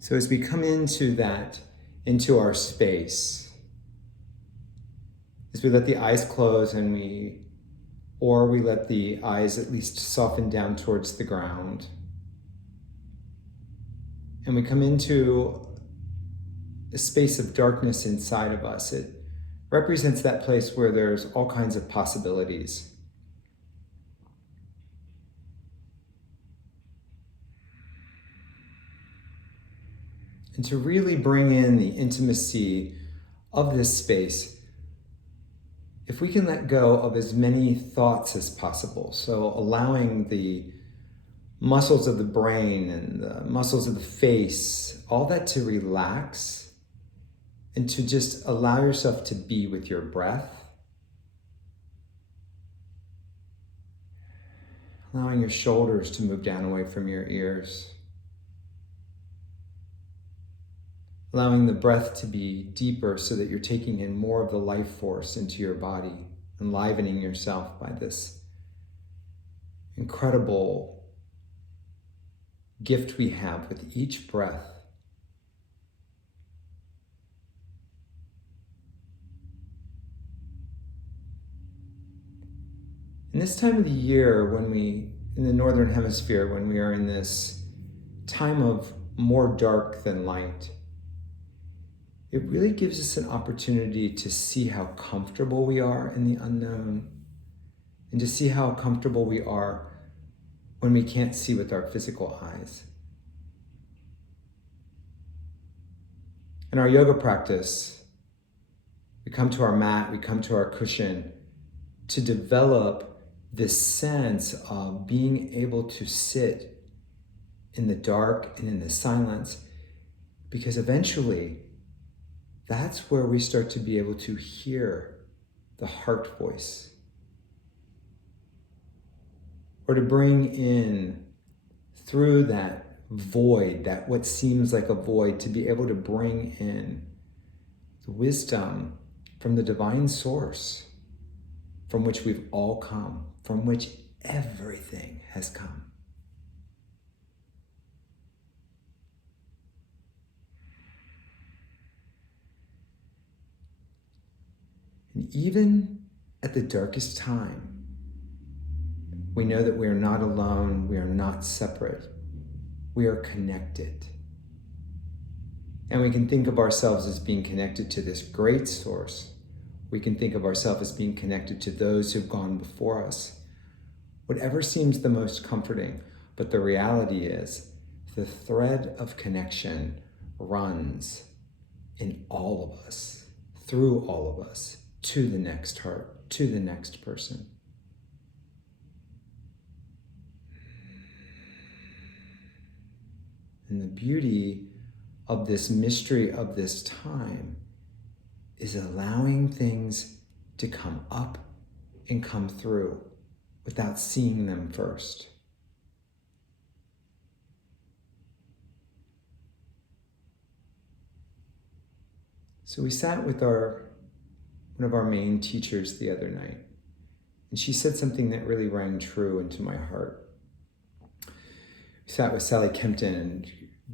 So as we come into our space, as we let the eyes close or we let the eyes at least soften down towards the ground, and we come into a space of darkness inside of us, it represents that place where there's all kinds of possibilities. And to really bring in the intimacy of this space, if we can let go of as many thoughts as possible, so allowing the muscles of the brain and the muscles of the face, all that to relax, and to just allow yourself to be with your breath, allowing your shoulders to move down away from your ears, allowing the breath to be deeper so that you're taking in more of the life force into your body, enlivening yourself by this incredible gift we have with each breath. In this time of the year, in the Northern Hemisphere, when we are in this time of more dark than light, it really gives us an opportunity to see how comfortable we are in the unknown, and to see how comfortable we are when we can't see with our physical eyes. In our yoga practice, we come to our mat, we come to our cushion to develop this sense of being able to sit in the dark and in the silence, because eventually that's where we start to be able to hear the heart voice, or to bring in through that void, that what seems like a void, to be able to bring in the wisdom from the divine source from which we've all come, from which everything has come. And even at the darkest time, we know that we are not alone, we are not separate, we are connected. And we can think of ourselves as being connected to this great source. We can think of ourselves as being connected to those who've gone before us. Whatever seems the most comforting, but the reality is the thread of connection runs in all of us, through all of us, to the next heart, to the next person. And the beauty of this mystery of this time is allowing things to come up and come through without seeing them first. So we sat with one of our main teachers the other night, and she said something that really rang true into my heart. We sat with Sally Kempton, and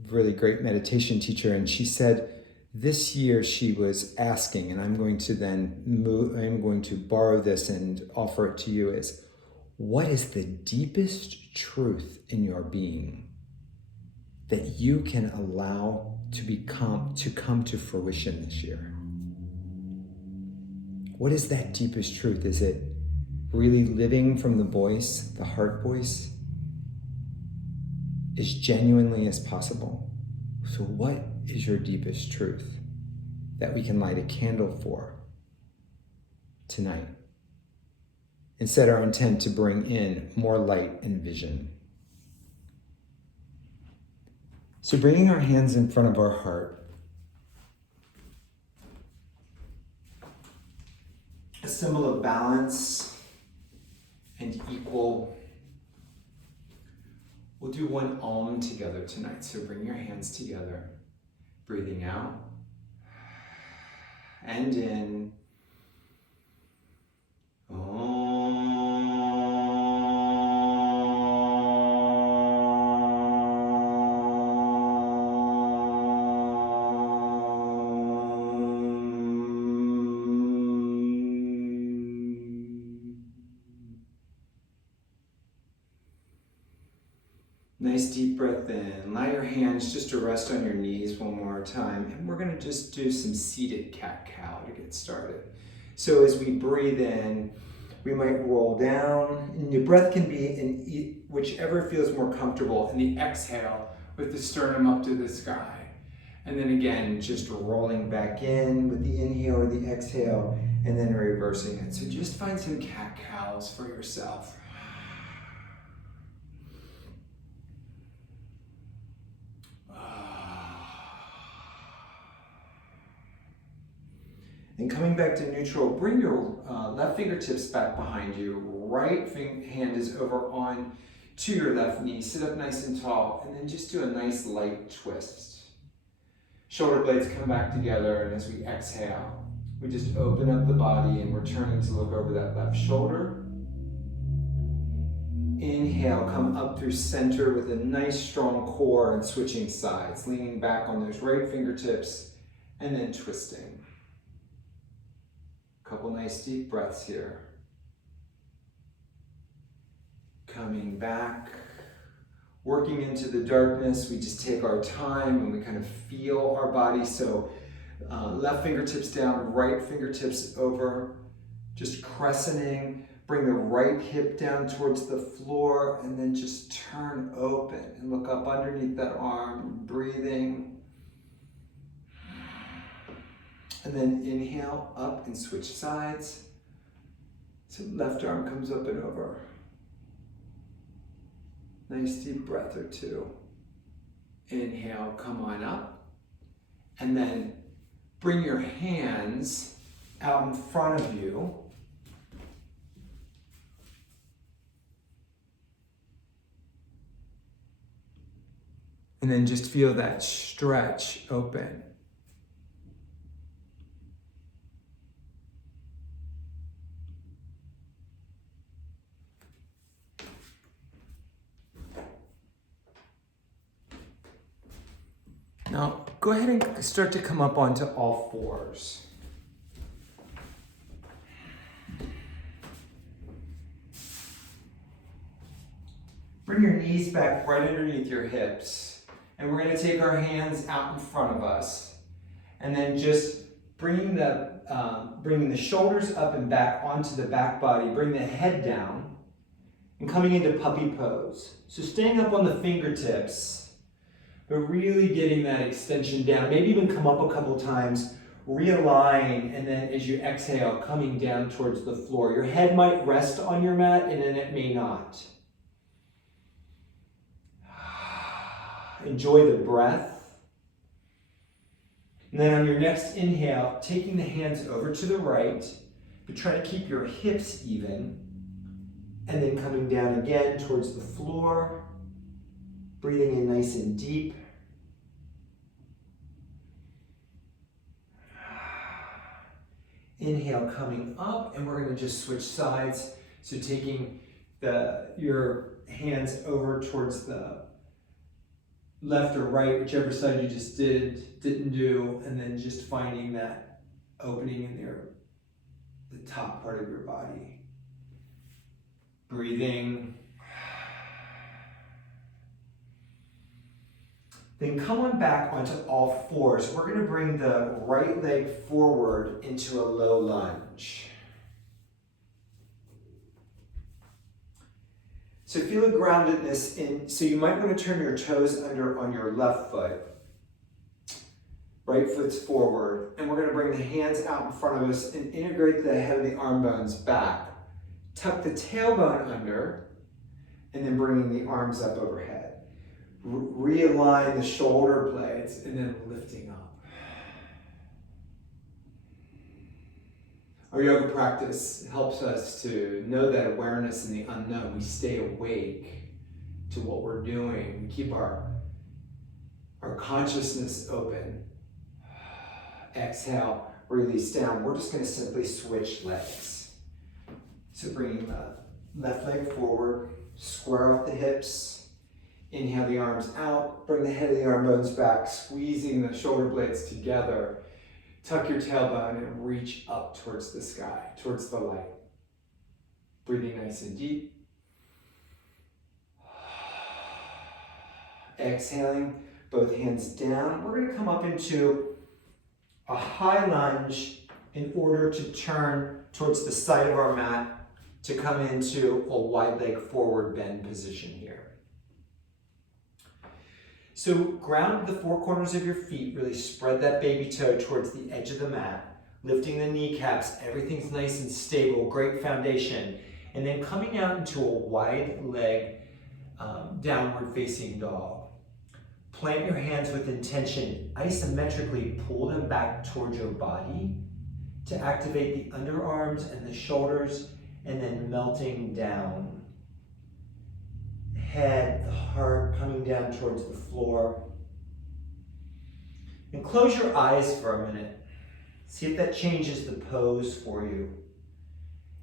really great meditation teacher, and she said this year she was asking, and I'm going to borrow this and offer it to you, is what is the deepest truth in your being that you can allow to come to fruition this year? What is that deepest truth? Is it really living from the voice, the heart voice, as genuinely as possible? So what is your deepest truth that we can light a candle for tonight and set our intent to bring in more light and vision? So bringing our hands in front of our heart, a symbol of balance and equal. We'll do one Om together tonight. So bring your hands together, breathing out and in. Om. Nice deep breath in. Allow your hands just to rest on your knees one more time. And we're going to just do some seated cat-cow to get started. So as we breathe in, we might roll down. And your breath can be in whichever feels more comfortable. And the exhale with the sternum up to the sky. And then again, just rolling back in with the inhale or the exhale, and then reversing it. So just find some cat-cows for yourself. And coming back to neutral, bring your left fingertips back behind you. Right hand is over on to your left knee. Sit up nice and tall, and then just do a nice light twist. Shoulder blades come back together, and as we exhale, we just open up the body and we're turning to look over that left shoulder. Inhale, come up through center with a nice strong core and switching sides, leaning back on those right fingertips and then twisting. Couple nice deep breaths here. Coming back, working into the darkness, we just take our time and we kind of feel our body. So left fingertips down, right fingertips over, just crescenting. Bring the right hip down towards the floor and then just turn open and look up underneath that arm, breathing. And then inhale up and switch sides. So left arm comes up and over. Nice deep breath or two. Inhale, come on up. And then bring your hands out in front of you. And then just feel that stretch open. Now, go ahead and start to come up onto all fours. Bring your knees back right underneath your hips. And we're going to take our hands out in front of us. And then just bringing the shoulders up and back onto the back body. Bring the head down. And coming into puppy pose. So staying up on the fingertips. But really getting that extension down. Maybe even come up a couple times, realign, and then as you exhale, coming down towards the floor. Your head might rest on your mat, and then it may not. Enjoy the breath. And then on your next inhale, taking the hands over to the right, but try to keep your hips even. And then coming down again towards the floor. Breathing in nice and deep. Inhale, coming up, and we're going to just switch sides. So taking your hands over towards the left or right, whichever side you just didn't do, and then just finding that opening in the top part of your body. Breathing. Then come on back onto all fours. We're going to bring the right leg forward into a low lunge. So feel a groundedness in, so you might want to turn your toes under on your left foot. Right foot's forward. And we're going to bring the hands out in front of us and integrate the head of the arm bones back. Tuck the tailbone under, and then bringing the arms up overhead. Realign the shoulder blades and then lifting up. Our yoga practice helps us to know that awareness in the unknown. We stay awake to what we're doing. We keep our consciousness open. Exhale, release down. We're just going to simply switch legs. So bringing the left leg forward, square off the hips. Inhale the arms out, bring the head of the arm bones back, squeezing the shoulder blades together. Tuck your tailbone and reach up towards the sky, towards the light. Breathing nice and deep. Exhaling, both hands down. We're going to come up into a high lunge in order to turn towards the side of our mat to come into a wide leg forward bend position here. So ground the four corners of your feet, really spread that baby toe towards the edge of the mat, lifting the kneecaps, everything's nice and stable, great foundation. And then coming out into a wide leg downward facing dog. Plant your hands with intention, isometrically pull them back towards your body to activate the underarms and the shoulders, and then melting down. Head, the heart coming down towards the floor. And close your eyes for a minute. See if that changes the pose for you.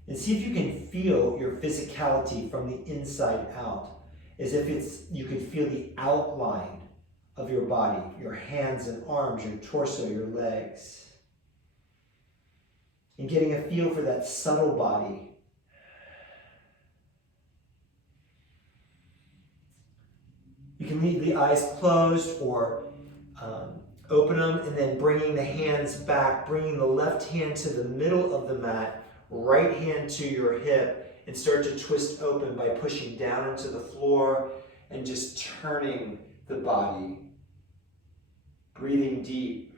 And see if you can feel your physicality from the inside out, as if you can feel the outline of your body, your hands and arms, your torso, your legs. And getting a feel for that subtle body. You can leave the eyes closed or open them, and then bringing the hands back, bringing the left hand to the middle of the mat, right hand to your hip, and start to twist open by pushing down into the floor and just turning the body. Breathing deep.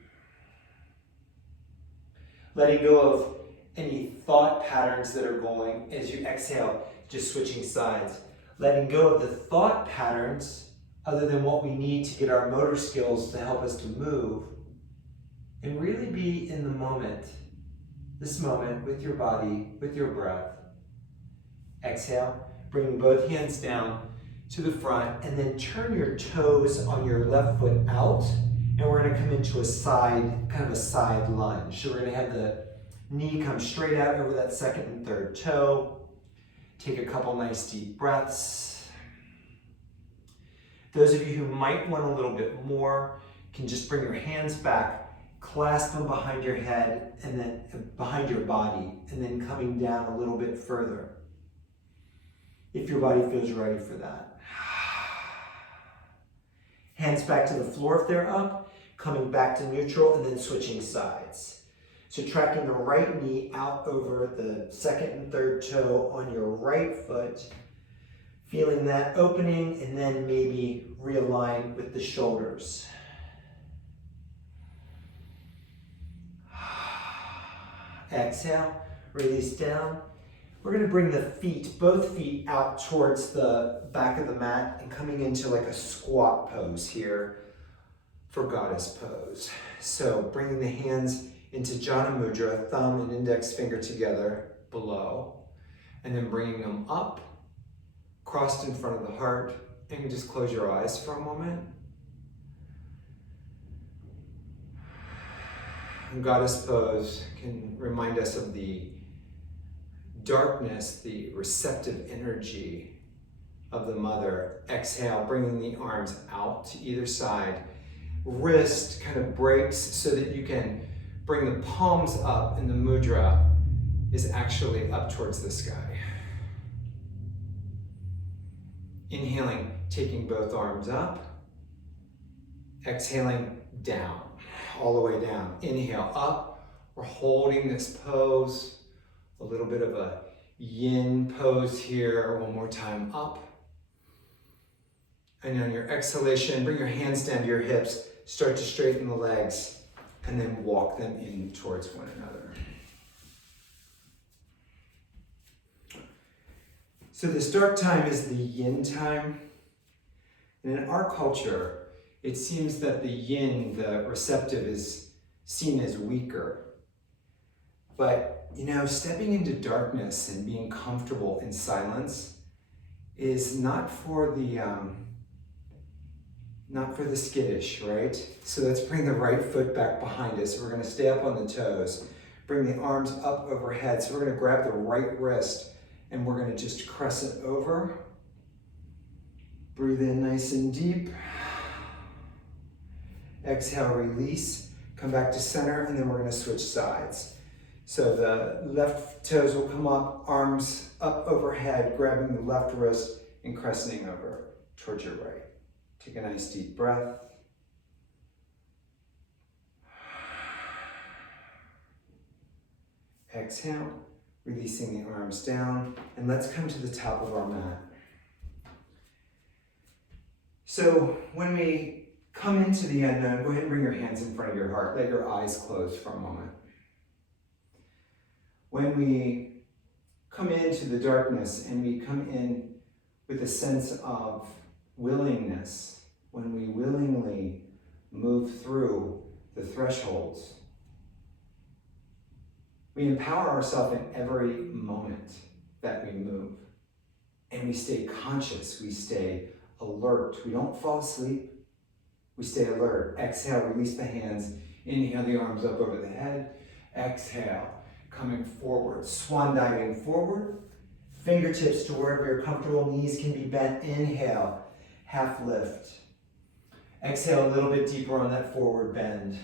Letting go of any thought patterns that are going as you exhale, just switching sides. Letting go of the thought patterns other than what we need to get our motor skills to help us to move, and really be in the moment, this moment with your body, with your breath. Exhale, bringing both hands down to the front, and then turn your toes on your left foot out, and we're going to come into a side, kind of a side lunge. So we're going to have the knee come straight out over that second and third toe. Take a couple nice deep breaths. Those of you who might want a little bit more can just bring your hands back, clasp them behind your head and then behind your body, and then coming down a little bit further, if your body feels ready for that. Hands back to the floor if they're up, coming back to neutral, and then switching sides. So tracking the right knee out over the second and third toe on your right foot, feeling that opening, and then maybe realign with the shoulders. Exhale, release down. We're going to bring the feet, both feet out towards the back of the mat and coming into like a squat pose here for goddess pose. So bringing the hands into Jhana Mudra, thumb and index finger together below, and then bringing them up, crossed in front of the heart, and you can just close your eyes for a moment. And goddess pose can remind us of the darkness, the receptive energy of the mother. Exhale, bringing the arms out to either side. Wrist kind of breaks so that you can bring the palms up, and the mudra is actually up towards the sky. Inhaling, taking both arms up. Exhaling, down, all the way down. Inhale, up. We're holding this pose. A little bit of a yin pose here. One more time, up. And on your exhalation, bring your hands down to your hips. Start to straighten the legs, and then walk them in towards one another. So this dark time is the yin time. And in our culture, it seems that the yin, the receptive, is seen as weaker. But, stepping into darkness and being comfortable in silence is not for the skittish, right? So let's bring the right foot back behind us. We're going to stay up on the toes. Bring the arms up overhead. So we're going to grab the right wrist, and we're going to just crescent over. Breathe in nice and deep. Exhale, release. Come back to center, and then we're going to switch sides. So the left toes will come up, arms up overhead, grabbing the left wrist and crescenting over towards your right Take a nice deep breath. Exhale, releasing the arms down, and let's come to the top of our mat. So when we come into the unknown, go ahead and bring your hands in front of your heart. Let your eyes close for a moment. When we come into the darkness and we come in with a sense of willingness, when we willingly move through the thresholds, we empower ourselves in every moment that we move. And we stay conscious, we stay alert. We don't fall asleep, we stay alert. Exhale, release the hands. Inhale the arms up over the head. Exhale, coming forward, swan diving forward. Fingertips to wherever you're comfortable, knees can be bent. Inhale, half lift. Exhale a little bit deeper on that forward bend.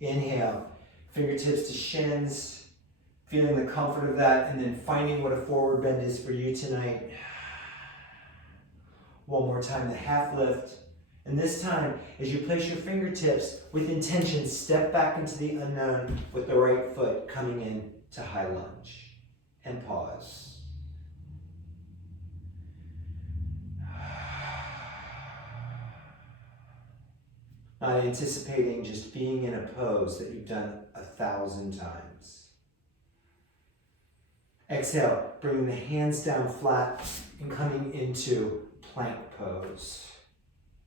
Inhale, fingertips to shins, feeling the comfort of that, and then finding what a forward bend is for you tonight. One more time, the half lift. And this time, as you place your fingertips with intention, step back into the unknown with the right foot coming in to high lunge. And pause. Not anticipating just being in a pose that you've done 1,000 times. Exhale, bringing the hands down flat and coming into plank pose.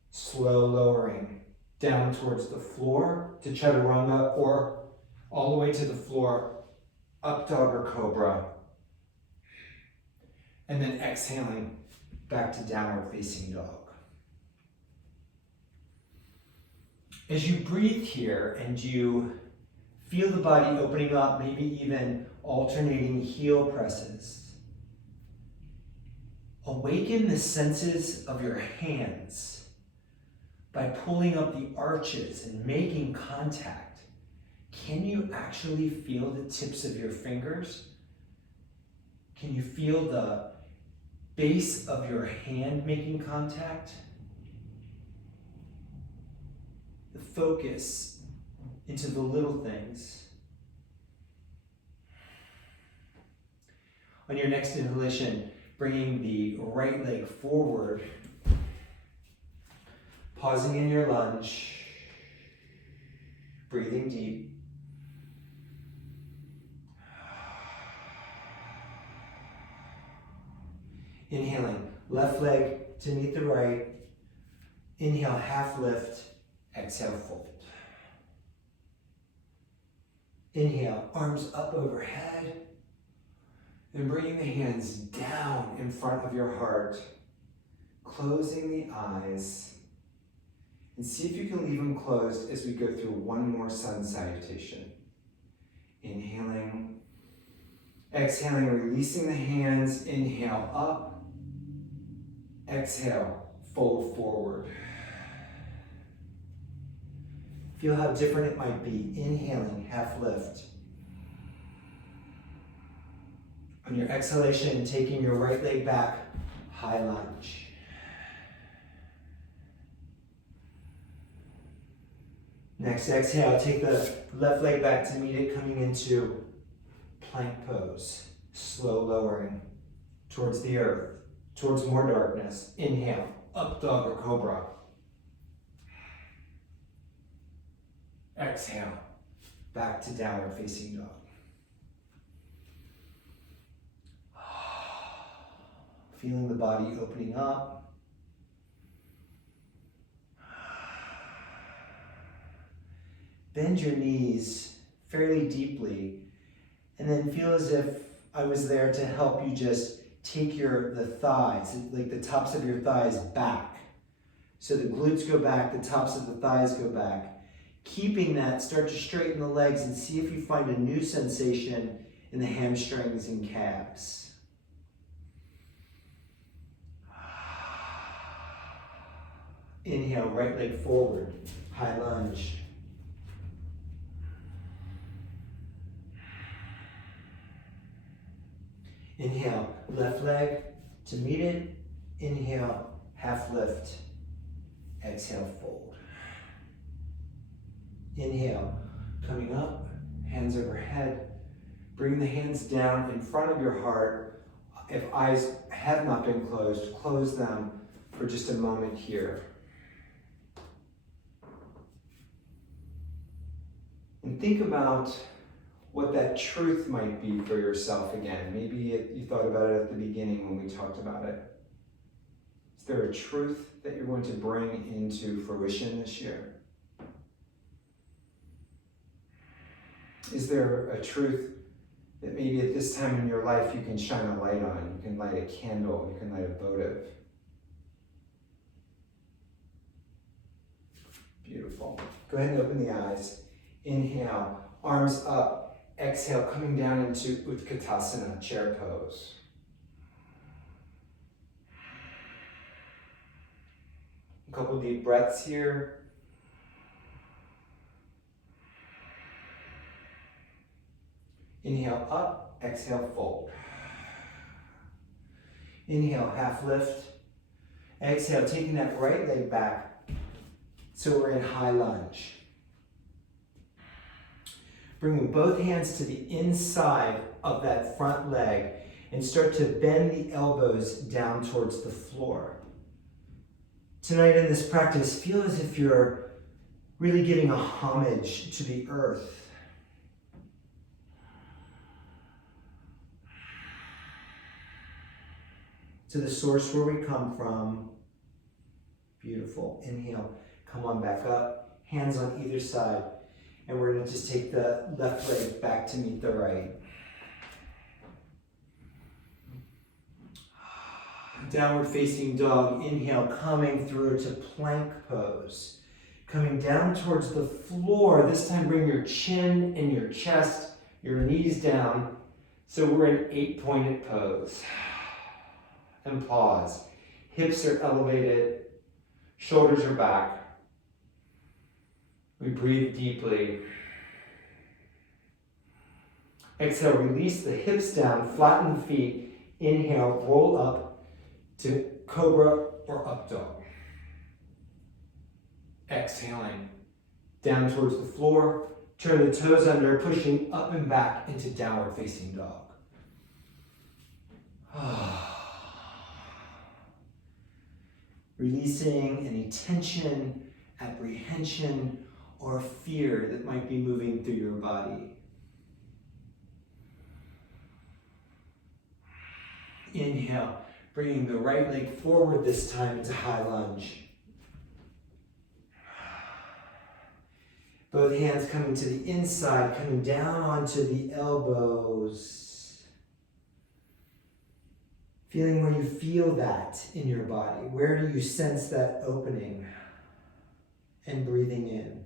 Slow lowering down towards the floor to chaturanga, or all the way to the floor, up dog or cobra. And then exhaling back to downward facing dog. As you breathe here and you feel the body opening up, maybe even alternating heel presses, awaken the senses of your hands by pulling up the arches and making contact. Can you actually feel the tips of your fingers? Can you feel the base of your hand making contact? The focus into the little things. On your next inhalation, bringing the right leg forward, pausing in your lunge, breathing deep. Inhaling, left leg to meet the right. Inhale, half lift. Exhale, fold. Inhale, arms up overhead. And bringing the hands down in front of your heart. Closing the eyes. And see if you can leave them closed as we go through one more sun salutation. Inhaling. Exhaling, releasing the hands. Inhale, up. Exhale, fold forward. Feel how different it might be. Inhaling, half lift. On your exhalation, taking your right leg back, high lunge. Next exhale, take the left leg back to meet it, coming into plank pose. Slow lowering towards the earth, towards more darkness. Inhale, up dog or cobra. Exhale, back to downward facing dog. Feeling the body opening up. Bend your knees fairly deeply, and then feel as if I was there to help you just take the thighs, like the tops of your thighs, back. So the glutes go back, the tops of the thighs go back. Keeping that, start to straighten the legs and see if you find a new sensation in the hamstrings and calves. Inhale, right leg forward, high lunge. Inhale, left leg to meet it. Inhale, half lift, exhale, fold. Inhale, coming up, hands overhead. Bring the hands down in front of your heart. If eyes have not been closed, close them for just a moment here. And think about what that truth might be for yourself again. Maybe you thought about it at the beginning when we talked about it. Is there a truth that you're going to bring into fruition this year? Is there a truth that maybe at this time in your life you can shine a light on? You can light a candle, you can light a votive. Beautiful. Go ahead and open the eyes. Inhale, arms up. Exhale, coming down into Utkatasana, chair pose. A couple deep breaths here. Inhale up, exhale fold. Inhale, half lift. Exhale, taking that right leg back. So we're in high lunge. Bringing both hands to the inside of that front leg and start to bend the elbows down towards the floor. Tonight in this practice, feel as if you're really giving a homage to the earth. To the source where we come from. Beautiful. Inhale, come on back up. Hands on either side. And we're going to just take the left leg back to meet the right. Downward facing dog. Inhale, coming through to plank pose. Coming down towards the floor. This time bring your chin and your chest, your knees down. So we're in 8-pointed pose. And pause. Hips are elevated. Shoulders are back. We breathe deeply. Exhale, release the hips down, flatten the feet. Inhale, roll up to cobra or up dog. Exhaling, down towards the floor. Turn the toes under, pushing up and back into downward facing dog. Releasing any tension, apprehension, or fear that might be moving through your body. Inhale, bringing the right leg forward this time into high lunge. Both hands coming to the inside, coming down onto the elbows. Feeling where you feel that in your body. Where do you sense that opening? And breathing in.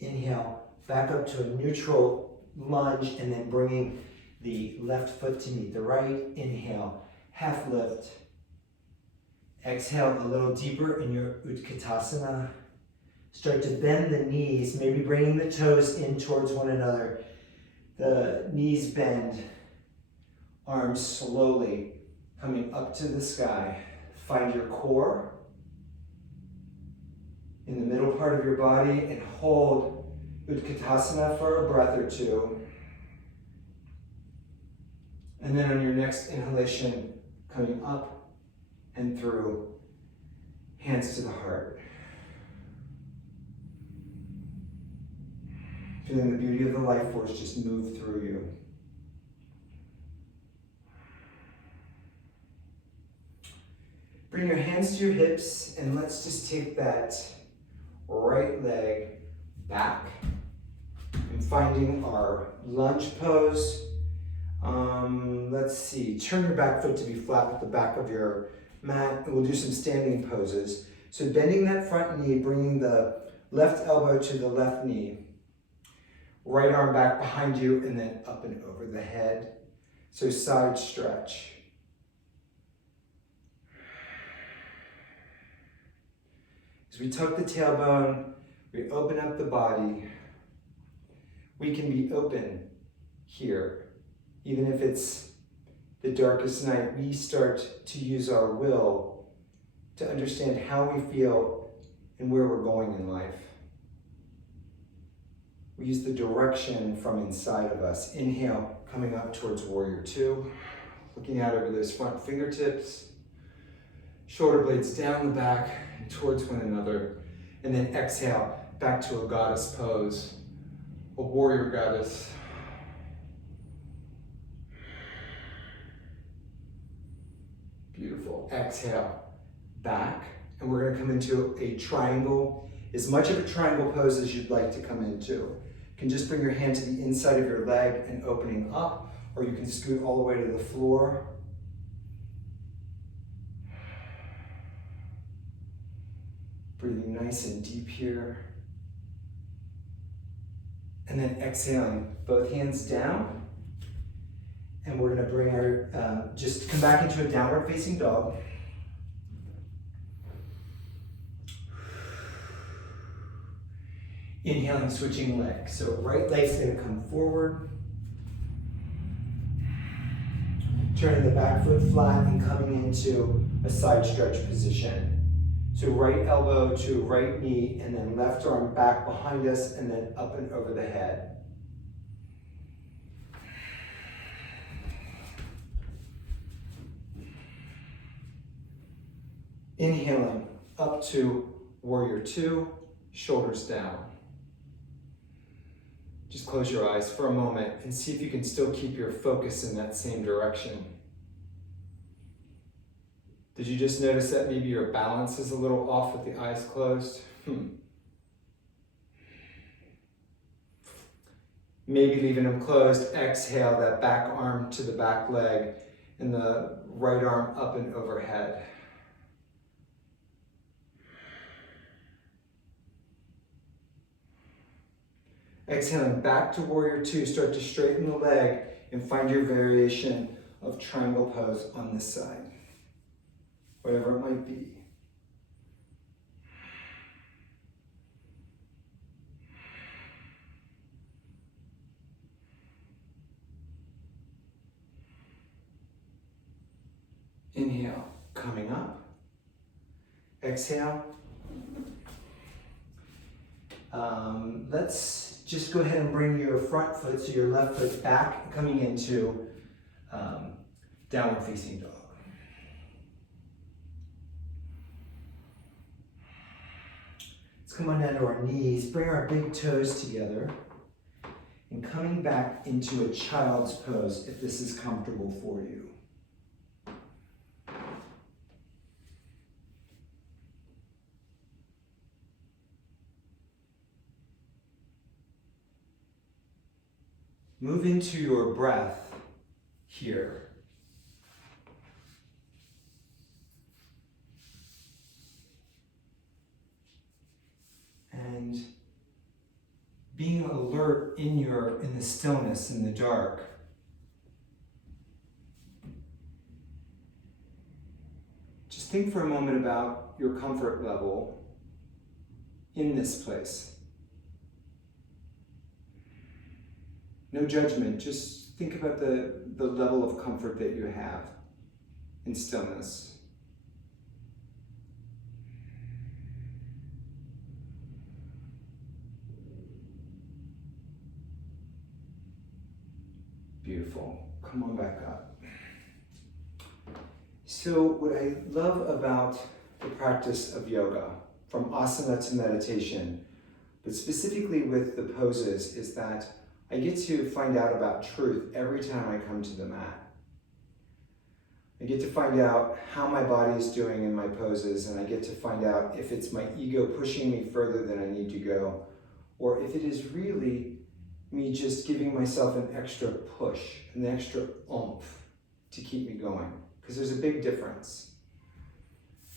Inhale, back up to a neutral lunge and then bringing the left foot to meet the right. Inhale, half lift. Exhale a little deeper in your Utkatasana. Start to bend the knees, maybe bringing the toes in towards one another. The knees bend, arms slowly coming up to the sky. Find your core in the middle part of your body and hold Utkatasana for a breath or two. And then on your next inhalation, coming up and through, hands to the heart. Feeling the beauty of the life force just move through you. Bring your hands to your hips and let's just take that right leg back and finding our lunge pose. Let's see, turn your back foot to be flat with the back of your mat, and we'll do some standing poses. So bending that front knee, bringing the left elbow to the left knee, right arm back behind you, and then up and over the head. So side stretch. As we tuck the tailbone, we open up the body. We can be open here, even if it's the darkest night, we start to use our will to understand how we feel and where we're going in life. We use the direction from inside of us. Inhale, coming up towards Warrior Two, looking out over those front fingertips, shoulder blades down the back and towards one another. And then exhale, back to a goddess pose, a warrior goddess. Beautiful. Exhale, back. And we're going to come into a triangle, as much of a triangle pose as you'd like to come into. You can just bring your hand to the inside of your leg and opening up, or you can scoot all the way to the floor. Breathing nice and deep here. And then exhaling, both hands down. And we're going to bring our, just come back into a downward facing dog. Inhaling, switching legs. So right leg's going to come forward. Turning the back foot flat and coming into a side stretch position. So right elbow to right knee, and then left arm back behind us, and then up and over the head. Inhaling up to Warrior Two, shoulders down. Just close your eyes for a moment and see if you can still keep your focus in that same direction. Did you just notice that maybe your balance is a little off with the eyes closed? Maybe leaving them closed, exhale that back arm to the back leg and the right arm up and overhead. Exhaling back to Warrior Two, start to straighten the leg and find your variation of triangle pose on this side, whatever it might be. Inhale, coming up. Exhale. Let's just go ahead and bring your front foot, so your left foot back, coming into downward facing dog. Let's come on down to our knees, bring our big toes together, and coming back into a child's pose if this is comfortable for you. Move into your breath here. And being alert in the stillness, in the dark. Just think for a moment about your comfort level in this place. No judgment, just think about the level of comfort that you have in stillness. Beautiful. Come on back up. So what I love about the practice of yoga, from asana to meditation, but specifically with the poses, is that I get to find out about truth every time I come to the mat. I get to find out how my body is doing in my poses, and I get to find out if it's my ego pushing me further than I need to go, or if it is really me just giving myself an extra push, an extra oomph to keep me going, because there's a big difference.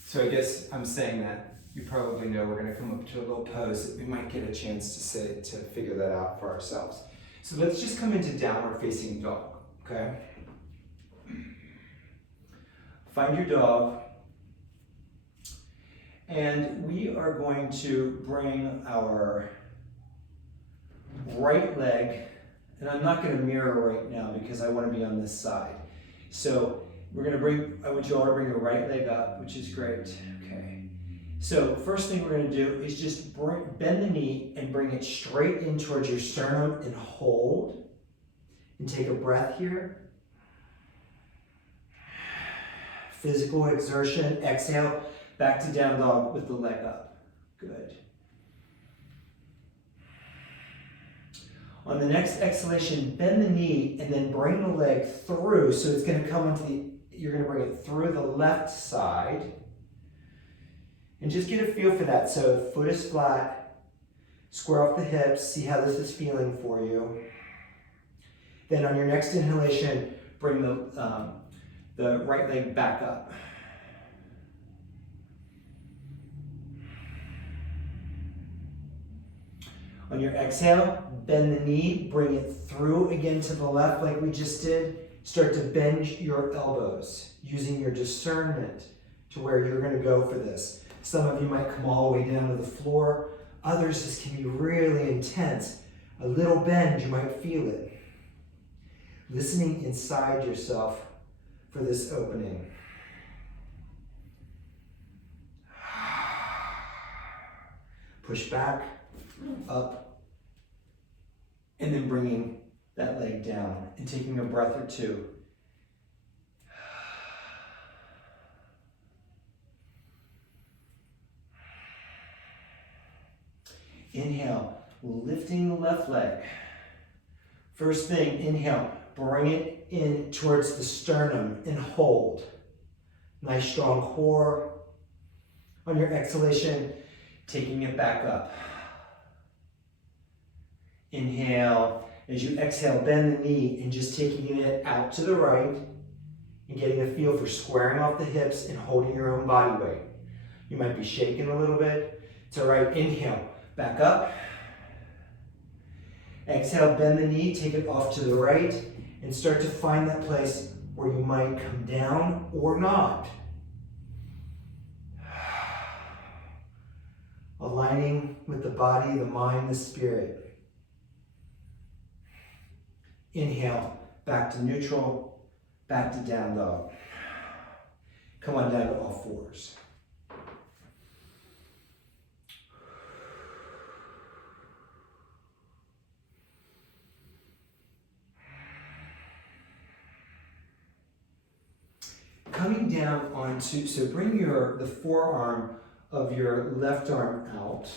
So I guess I'm saying that. You probably know we're going to come up to a little pose that we might get a chance to figure that out for ourselves. So let's just come into downward facing dog, okay? Find your dog. And we are going to bring our right leg, and I'm not going to mirror right now because I want to be on this side. So we're gonna bring, I want you all to bring your right leg up, which is great. Okay. So first thing we're gonna do is just bend the knee and bring it straight in towards your sternum and hold. And take a breath here. Physical exertion. Exhale, back to down dog with the leg up. Good. On the next exhalation, bend the knee and then bring the leg through. So it's going to come onto the, you're going to bring it through the left side. And just get a feel for that. So foot is flat, square off the hips, see how this is feeling for you. Then on your next inhalation, bring the right leg back up. On your exhale, bend the knee, bring it through again to the left like we just did. Start to bend your elbows using your discernment to where you're going to go for this. Some of you might come all the way down to the floor. Others, this can be really intense. A little bend, you might feel it. Listening inside yourself for this opening. Push back, up, and then bringing that leg down and taking a breath or two. Inhale, lifting the left leg. First thing, inhale, bring it in towards the sternum and hold. Nice strong core. On your exhalation, taking it back up. Inhale, as you exhale, bend the knee and just taking it out to the right and getting a feel for squaring off the hips and holding your own body weight. You might be shaking a little bit. It's all right. Inhale, back up. Exhale, bend the knee, take it off to the right, and start to find that place where you might come down or not. Aligning with the body, the mind, the spirit. Inhale, back to neutral, back to down dog. Come on down to all fours. Coming down onto, so bring the forearm of your left arm out.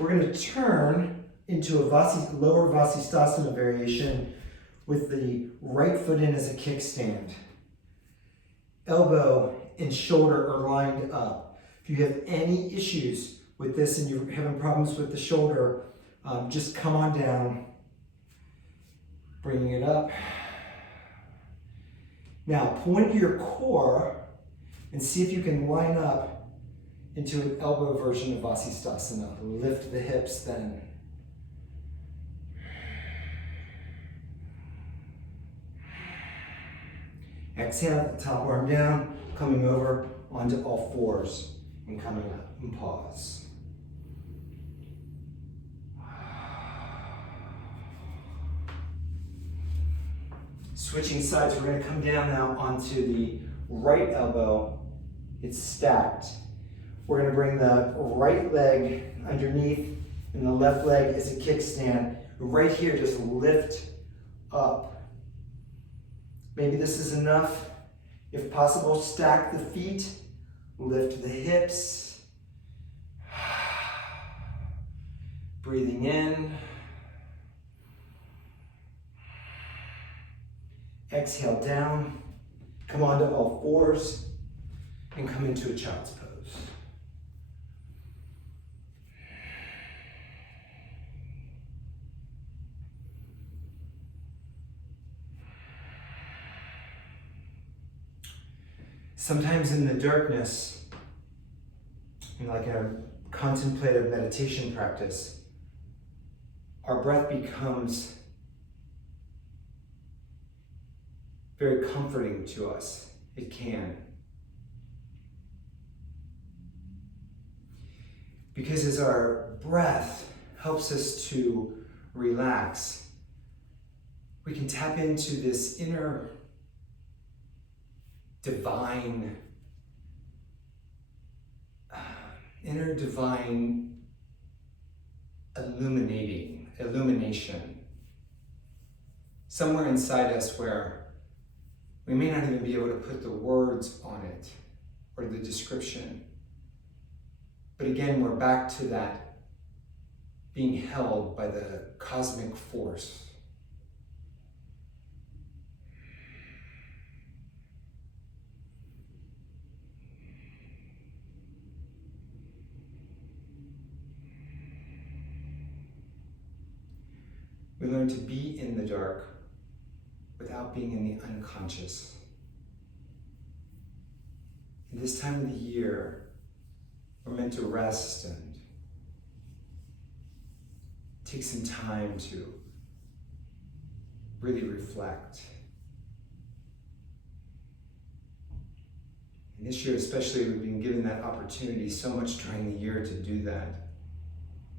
We're going to turn into a lower Vasisthasana variation with the right foot in as a kickstand. Elbow and shoulder are lined up. If you have any issues with this and you're having problems with the shoulder, just come on down, bringing it up. Now, point to your core and see if you can line up into an elbow version of Vasisthasana. Lift the hips then. Exhale, the top arm down, coming over onto all fours and coming up and pause. Switching sides, we're going to come down now onto the right elbow. It's stacked. We're going to bring the right leg underneath and the left leg as a kickstand. Right here, just lift up. Maybe this is enough. If possible, stack the feet, lift the hips. Breathing in. Exhale down, come onto all fours, and come into a child's pose. Sometimes in the darkness, in like a contemplative meditation practice, our breath becomes very comforting to us. It can. Because as our breath helps us to relax, we can tap into this inner divine, inner divine illumination. Somewhere inside us where we may not even be able to put the words on it or the description. But again, we're back to that being held by the cosmic force. We learn to be in the dark without being in the unconscious. In this time of the year, we're meant to rest and take some time to really reflect. And this year especially, we've been given that opportunity so much during the year to do that.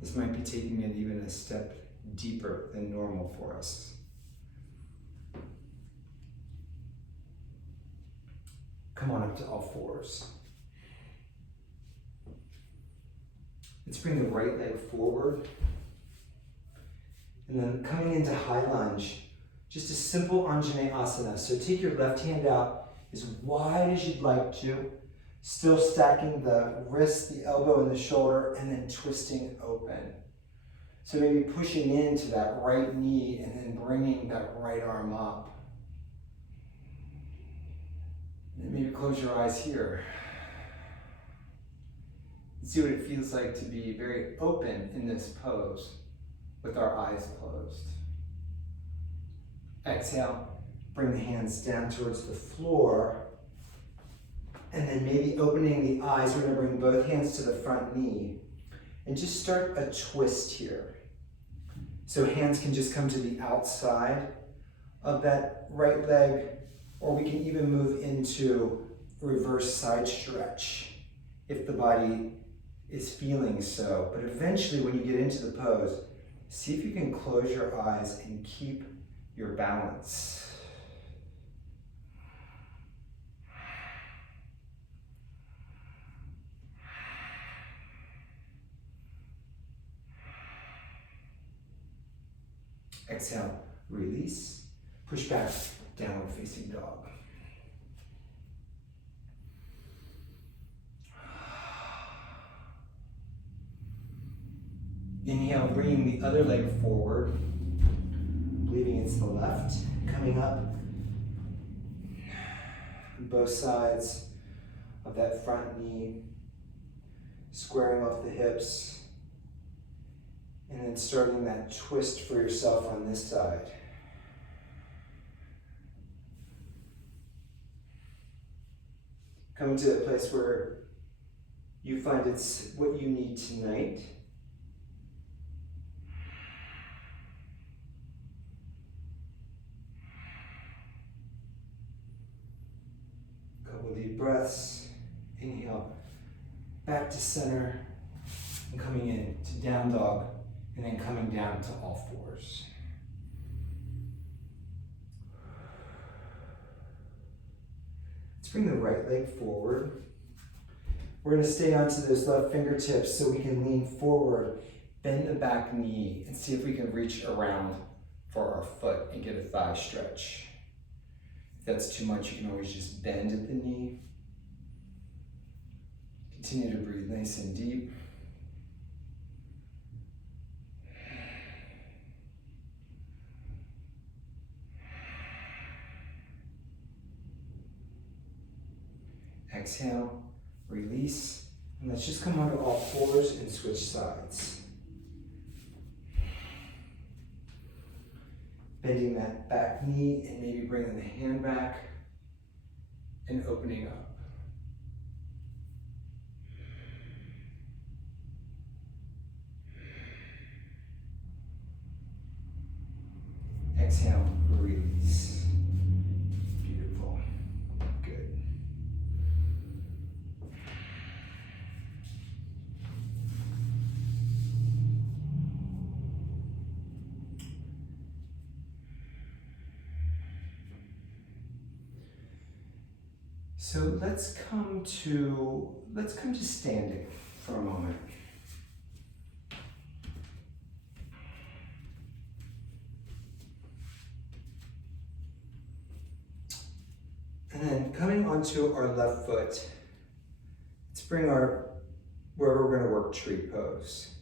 This might be taking it even a step deeper than normal for us. Come on up to all fours. Let's bring the right leg forward. And then coming into high lunge, just a simple Anjaneyasana. So take your left hand out as wide as you'd like to, still stacking the wrist, the elbow, and the shoulder, and then twisting open. So maybe pushing into that right knee and then bringing that right arm up. And maybe close your eyes here. See what it feels like to be very open in this pose with our eyes closed. Exhale, bring the hands down towards the floor. And then maybe opening the eyes, we're gonna bring both hands to the front knee and just start a twist here. So hands can just come to the outside of that right leg, or we can even move into reverse side stretch if the body is feeling so. But eventually when you get into the pose, see if you can close your eyes and keep your balance. Exhale, release, push back, downward facing dog. Inhale, bringing the other leg forward, believing it's the left, coming up both sides of that front knee, squaring off the hips, and then starting that twist for yourself on this side. Coming to a place where you find it's what you need tonight. Couple deep breaths. Inhale, back to center, and coming in to down dog, and then coming down to all fours. Let's bring the right leg forward. We're going to stay onto those left fingertips so we can lean forward, bend the back knee, and see if we can reach around for our foot and get a thigh stretch. If that's too much, you can always just bend at the knee. Continue to breathe nice and deep. Exhale, release, and let's just come onto all fours and switch sides. Bending that back knee and maybe bringing the hand back and opening up. Exhale, release. Beautiful. Good. So let's come to standing for a moment. And then coming onto our left foot, let's bring where we're going to work tree pose.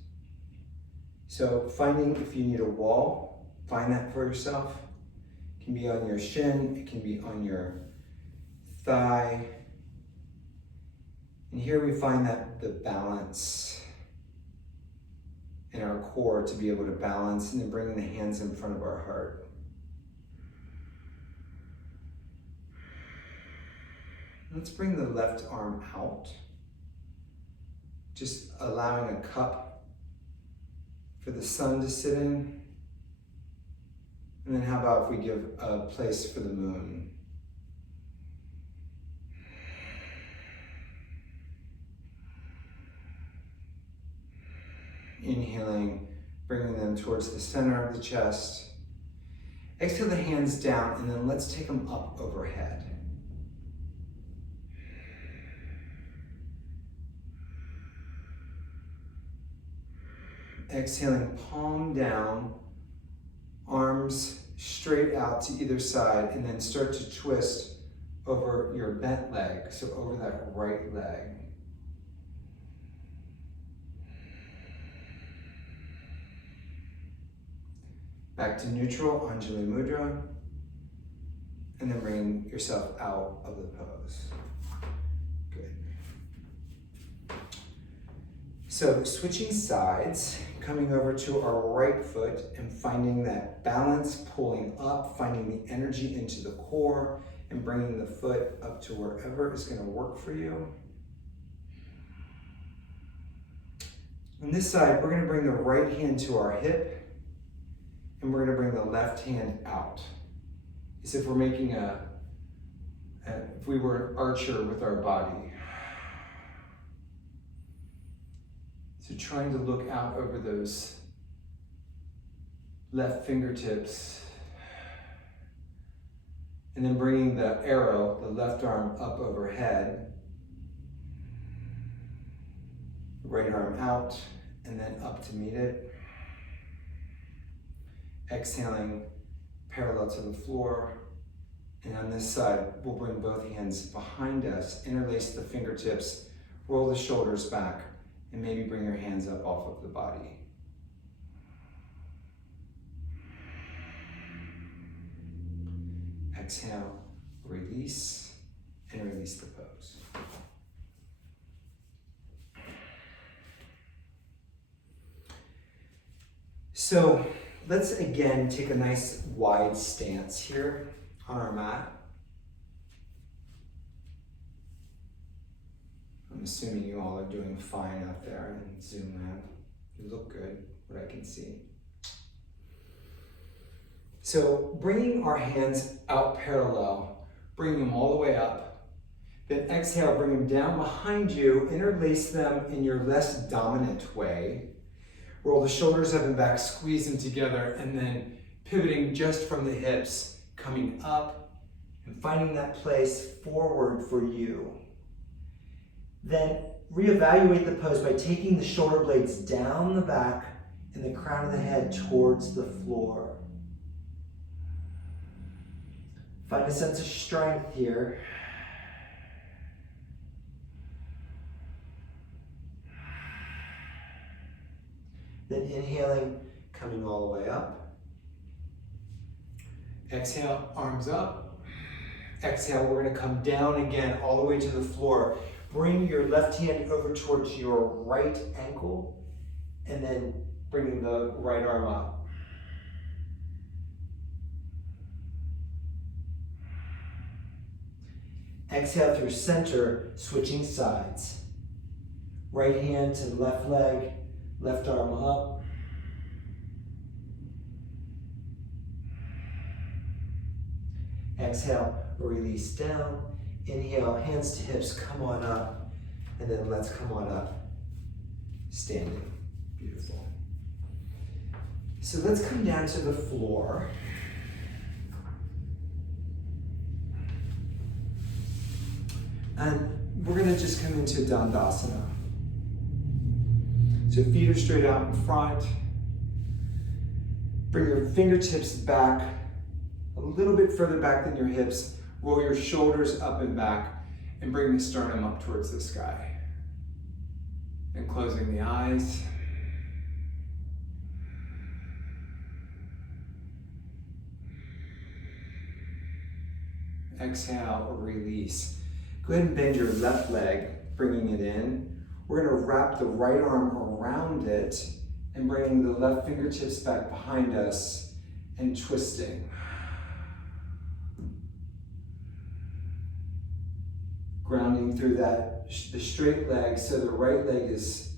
So finding if you need a wall, find that for yourself. It can be on your shin, it can be on your thigh. And here we find that the balance in our core to be able to balance, and then bringing the hands in front of our heart. Let's bring the left arm out, just allowing a cup for the sun to sit in. And then how about if we give a place for the moon? Inhaling, bringing them towards the center of the chest. Exhale the hands down, and then let's take them up overhead. Exhaling, palm down, arms straight out to either side, and then start to twist over your bent leg, so over that right leg. Back to neutral, Anjali Mudra, and then bring yourself out of the pose. Good. So switching sides, coming over to our right foot and finding that balance, pulling up, finding the energy into the core, and bringing the foot up to wherever is going to work for you. On this side, we're going to bring the right hand to our hip, and we're going to bring the left hand out. As if we're making if we were an archer with our body. So trying to look out over those left fingertips, and then bringing the arrow, the left arm up overhead, right arm out, and then up to meet it. Exhaling, parallel to the floor. And on this side, we'll bring both hands behind us, interlace the fingertips, roll the shoulders back, and maybe bring your hands up off of the body. Exhale, release, and release the pose. So let's again take a nice wide stance here on our mat. I'm assuming you all are doing fine out there in Zoom land. You look good, what I can see. So bringing our hands out parallel, bring them all the way up. Then exhale, bring them down behind you, interlace them in your less dominant way. Roll the shoulders up and back, squeeze them together, and then pivoting just from the hips, coming up and finding that place forward for you. Then reevaluate the pose by taking the shoulder blades down the back and the crown of the head towards the floor. Find a sense of strength here. Then inhaling, coming all the way up. Exhale, arms up. Exhale, we're going to come down again all the way to the floor. Bring your left hand over towards your right ankle, and then bringing the right arm up. Exhale through center, switching sides. Right hand to the left leg, left arm up. Exhale, release down. Inhale, hands to hips, come on up. And then let's come on up, standing. Beautiful. So let's come down to the floor. And we're gonna just come into Dandasana. So feet are straight out in front. Bring your fingertips back, a little bit further back than your hips. Roll your shoulders up and back, and bring the sternum up towards the sky. And closing the eyes. Exhale or release. Go ahead and bend your left leg, bringing it in. We're going to wrap the right arm around it and bringing the left fingertips back behind us and twisting. Grounding through the straight leg, so the right leg is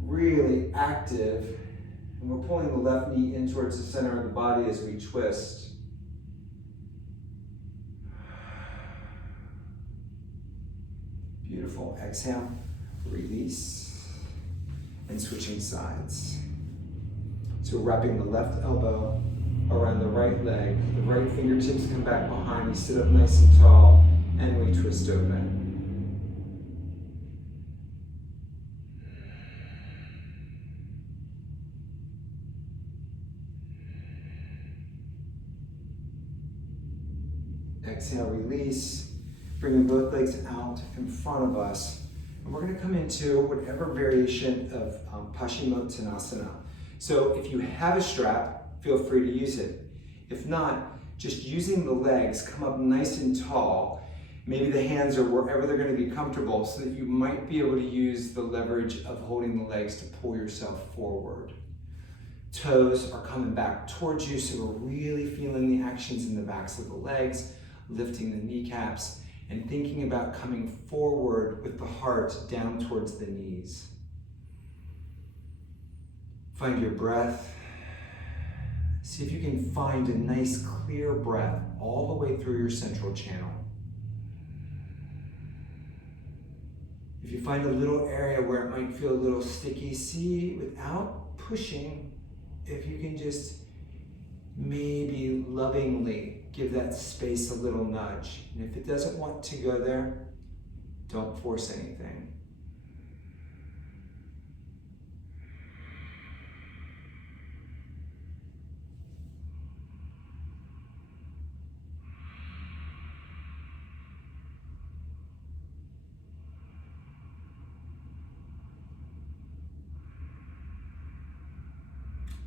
really active, and we're pulling the left knee in towards the center of the body as we twist. Beautiful. Exhale, release, and switching sides. So wrapping the left elbow around the right leg, the right fingertips come back behind, we sit up nice and tall, and we twist open. Exhale, release. Bringing both legs out in front of us. And we're going to come into whatever variation of Paschimottanasana. So if you have a strap, feel free to use it. If not, just using the legs, come up nice and tall. Maybe the hands are wherever they're going to be comfortable so that you might be able to use the leverage of holding the legs to pull yourself forward. Toes are coming back towards you, so we're really feeling the actions in the backs of the legs, lifting the kneecaps, and thinking about coming forward with the heart down towards the knees. Find your breath. See if you can find a nice clear breath all the way through your central channel. If you find a little area where it might feel a little sticky, see without pushing, if you can just maybe lovingly give that space a little nudge. And if it doesn't want to go there, don't force anything.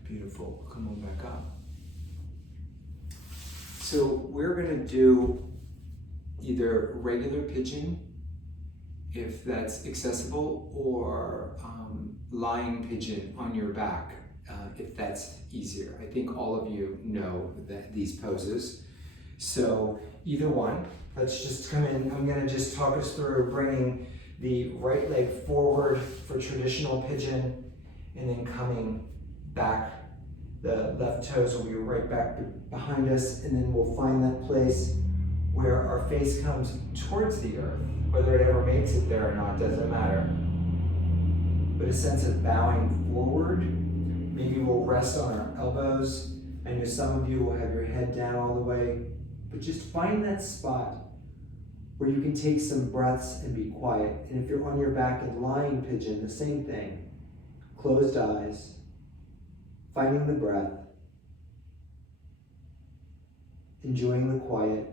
Beautiful. Come on back up. So we're going to do either regular pigeon, if that's accessible, or lying pigeon on your back, if that's easier. I think all of you know that these poses. So either one. Let's just come in. I'm going to just talk us through bringing the right leg forward for traditional pigeon, and then coming back. The left toes will be right back behind us, and then we'll find that place where our face comes towards the earth. Whether it ever makes it there or not doesn't matter. But a sense of bowing forward. Maybe we'll rest on our elbows. I know some of you will have your head down all the way, but just find that spot where you can take some breaths and be quiet. And if you're on your back in lying pigeon, the same thing. Closed eyes. Finding the breath, enjoying the quiet.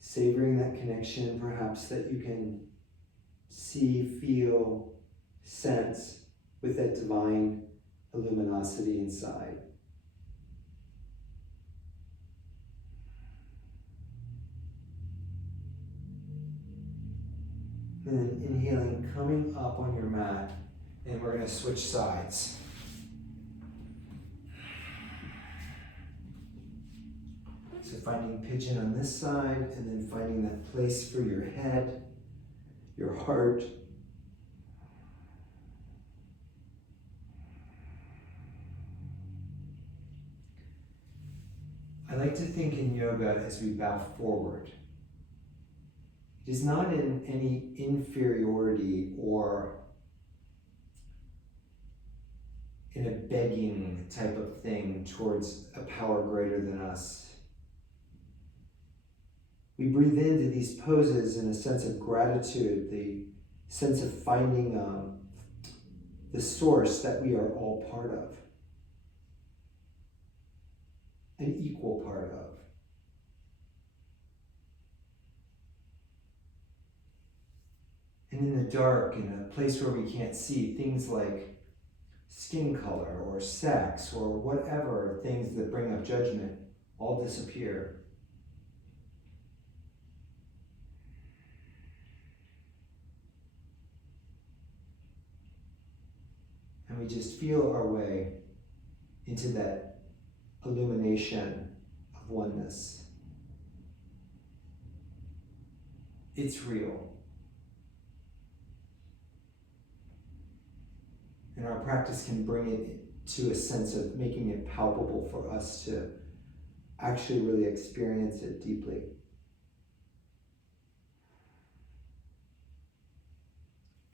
Savoring that connection, perhaps, that you can see, feel, sense with that divine the luminosity inside. And then inhaling, coming up on your mat, and we're going to switch sides. So finding pigeon on this side, and then finding that place for your head, your heart. I like to think in yoga as we bow forward. It is not in any inferiority or in a begging type of thing towards a power greater than us. We breathe into these poses in a sense of gratitude, the sense of finding the source that we are all part of, an equal part of. And in the dark, in a place where we can't see, things like skin color or sex or whatever things that bring up judgment all disappear. And we just feel our way into that illumination of oneness. It's real. And our practice can bring it to a sense of making it palpable for us to actually really experience it deeply.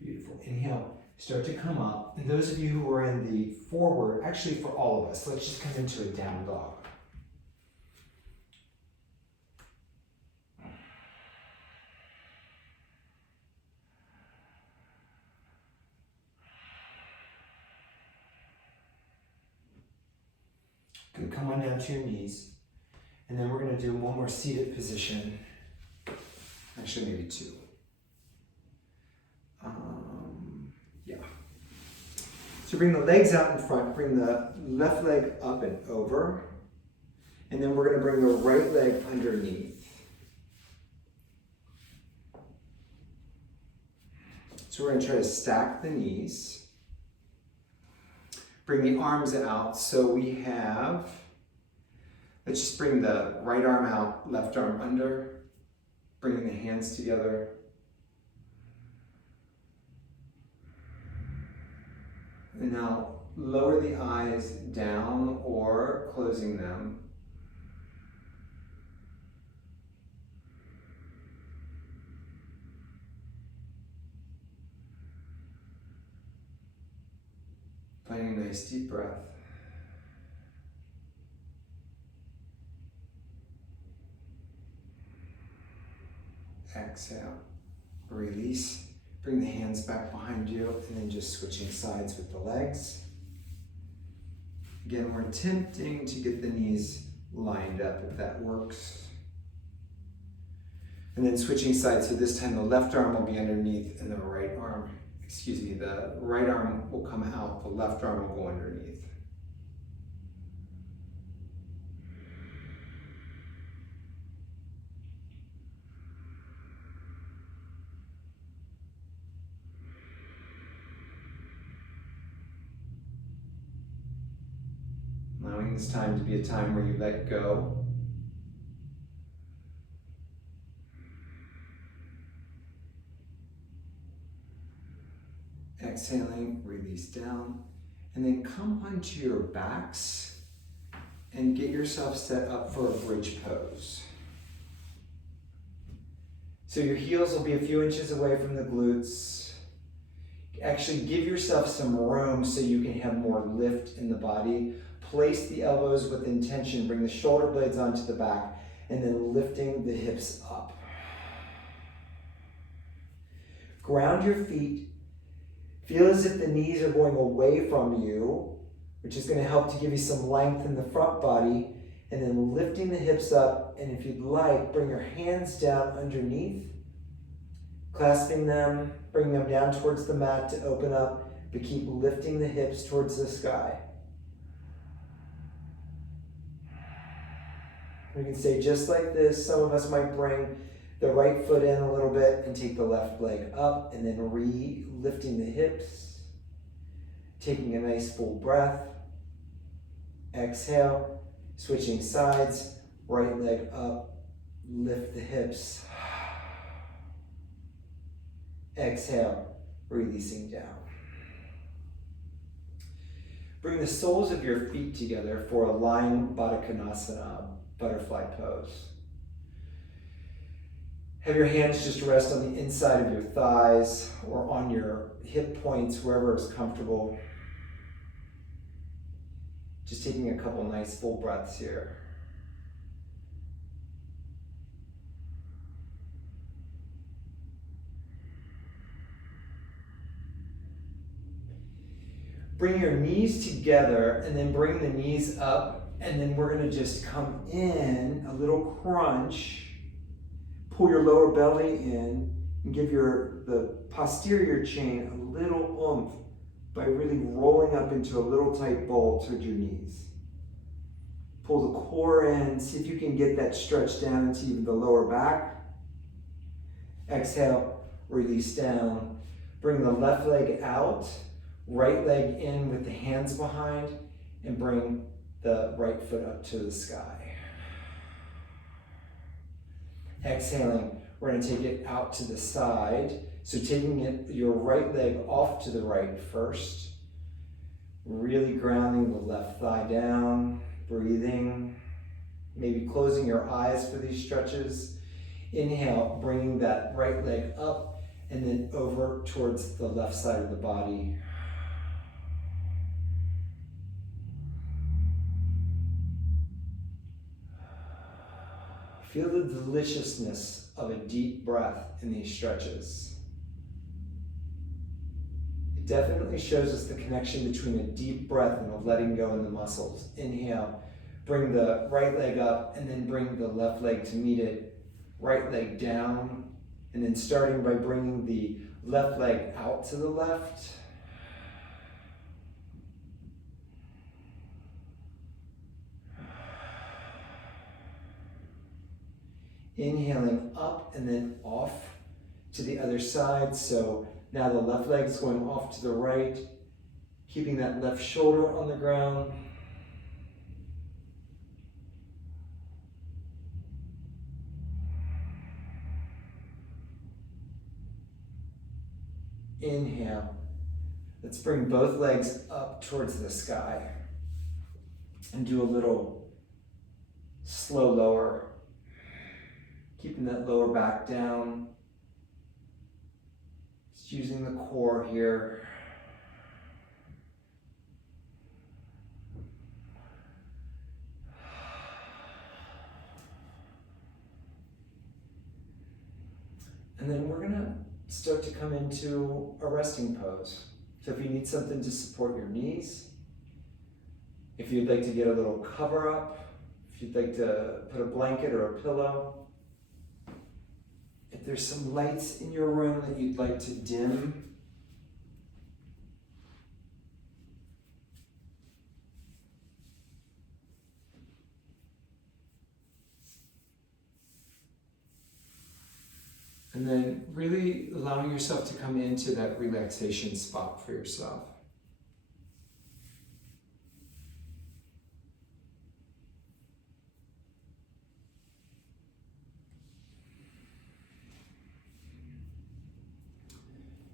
Beautiful. Inhale, start to come up. And those of you who are in the forward, actually for all of us, let's just come into a down dog. Good, come on down to your knees. And then we're going to do one more seated position. Actually, maybe two. Yeah. So bring the legs out in front. Bring the left leg up and over. And then we're going to bring the right leg underneath. So we're going to try to stack the knees. Bring the arms out. So we have, let's just bring the right arm out, left arm under. Bringing the hands together. And now lower the eyes down or closing them. Finding a nice deep breath. Exhale. Release. Bring the hands back behind you and then just switching sides with the legs. Again, we're attempting to get the knees lined up if that works. And then switching sides, so this time the left arm will be underneath and the right arm will come out, the left arm will go underneath. Allowing this time to be a time where you let go. Exhaling, release down, and then come onto your backs and get yourself set up for a bridge pose. So your heels will be a few inches away from the glutes. Actually give yourself some room so you can have more lift in the body. Place the elbows with intention, bring the shoulder blades onto the back, and then lifting the hips up. Ground your feet. Feel as if the knees are going away from you, which is going to help to give you some length in the front body, and then lifting the hips up, and if you'd like, bring your hands down underneath, clasping them, bring them down towards the mat to open up, but keep lifting the hips towards the sky. We can stay just like this. Some of us might bring the right foot in a little bit and take the left leg up, and then lifting the hips, taking a nice full breath. Exhale, switching sides, right leg up, lift the hips. Exhale, releasing down. Bring the soles of your feet together for a lying Baddha Konasana, butterfly pose. Have your hands just rest on the inside of your thighs or on your hip points, wherever is comfortable. Just taking a couple nice full breaths here. Bring your knees together and then bring the knees up, and then we're going to just come in a little crunch. Pull your lower belly in and give the posterior chain a little oomph by really rolling up into a little tight ball towards your knees. Pull the core in, see if you can get that stretch down into even the lower back. Exhale, release down. Bring the left leg out, right leg in with the hands behind, and bring the right foot up to the sky. Exhaling, we're going to take it out to the side. So taking your right leg off to the right first. Really grounding the left thigh down, breathing. Maybe closing your eyes for these stretches. Inhale, bringing that right leg up and then over towards the left side of the body. Feel the deliciousness of a deep breath in these stretches. It definitely shows us the connection between a deep breath and a letting go in the muscles. Inhale, bring the right leg up and then bring the left leg to meet it. Right leg down, and then starting by bringing the left leg out to the left. Inhaling up and then off to the other side. So now the left leg is going off to the right, keeping that left shoulder on the ground. Inhale. Let's bring both legs up towards the sky and do a little slow lower. Keeping that lower back down. Just using the core here. And then we're gonna start to come into a resting pose. So if you need something to support your knees, if you'd like to get a little cover up, if you'd like to put a blanket or a pillow, if there's some lights in your room that you'd like to dim, and then really allowing yourself to come into that relaxation spot for yourself.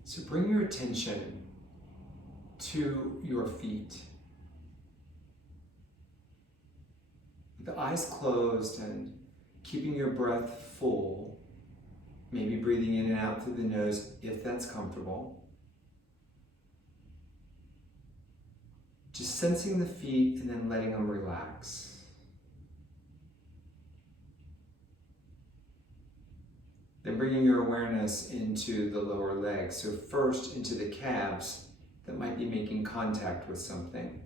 So bring your attention to your feet. With the eyes closed and keeping your breath full, maybe breathing in and out through the nose if that's comfortable. Just sensing the feet and then letting them relax. Then bringing your awareness into the lower legs. So first into the calves that might be making contact with something.